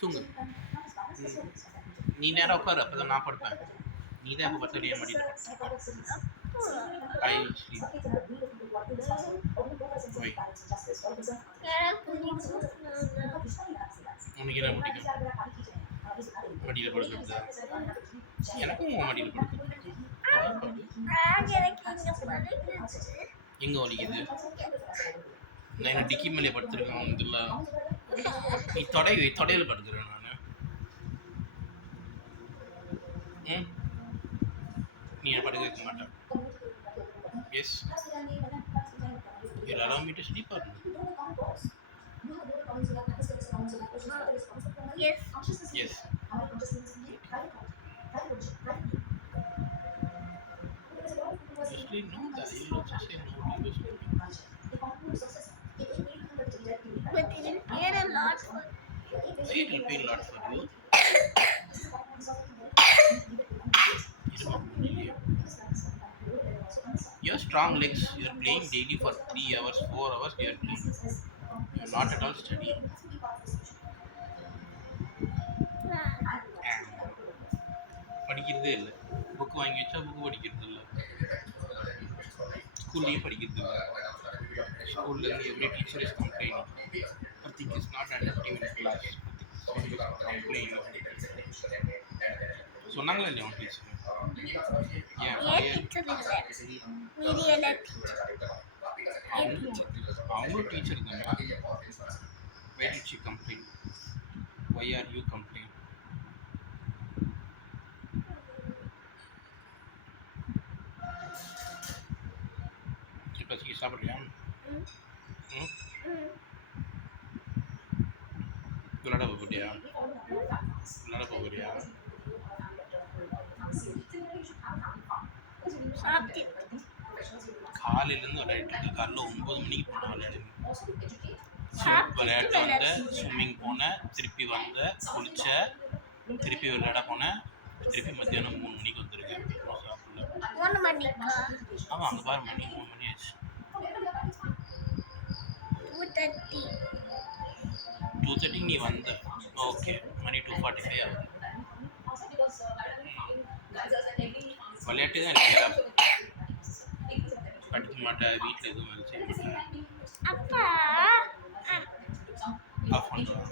தூங்கு. நீ நேரம் உட்காரு, அப்போ தான் நான் படுப்பேன். நீ தான் எப்போ பார்த்தாலும் என் மடியில் படுத்துருப்ப. I sleep. உனக்கு என்ன பிடிக்கும்? மடியில் படுக்கிறது. எனக்கும் உன் மடியில் படுக்கிறது. எங்கே வலிக்குது? நான் என்ன டிக்கி மேலே படுத்துருக்கேன். வந்து இல்லை, நீ தொடையில் படுத்துறேன் நான். நீ என்ன படுக்க வைக்க மாட்டேன். Yes, you'll allow me to sleep or no? Yes. Yes. Usually no, that you also say no to sleeping. But it will pain a lot for It will pain a lot for you. You have strong legs. You are playing daily for 3 hours, 4 hours. You are playing. You are not at all studying. படிக்கிறதே இல்லை. Book வாங்கி வச்சா book படிக்கிறது இல்லை. ஸ்கூல்லையும் படிக்கிறது இல்லை. ஸ்கூல்லேருந்து every teacher is complaining. Pratik is not attentive in class. Complaining. சொன்னாங்களா இல்லையா உன் டீச்சர்? அவங்களும் டீச்சர் தானே. Why did she complain? Why are you complaining? இப்போ சாப்பிட்றியா? விளையாட போகிறியா? காலையிலேருந்து விளையாட்டு. காலைல 9 மணிக்கு போனேன் விளையாட்டு வந்த, ஸ்விம்மிங் போனேன், திருப்பி வந்த, குளிச்ச, திருப்பி விளையாட போனேன், திருப்பி மத்தியானம் 3 மணிக்கு வந்திருக்கேன். சாப்பிடல. ஆமாம், அங்கே பாரு மணி 3 மணி ஆச்சு. 2:30 நீ வந்த. ஓகே, மணி 2:45 ஆகுது. விளையாட்டு தான் இல்லையா? படிக்க மாட்டேன், வீட்டில் எதுவும் வேலை செய்ய மாட்டேன். ஆஃப் பண்ணுறேன்.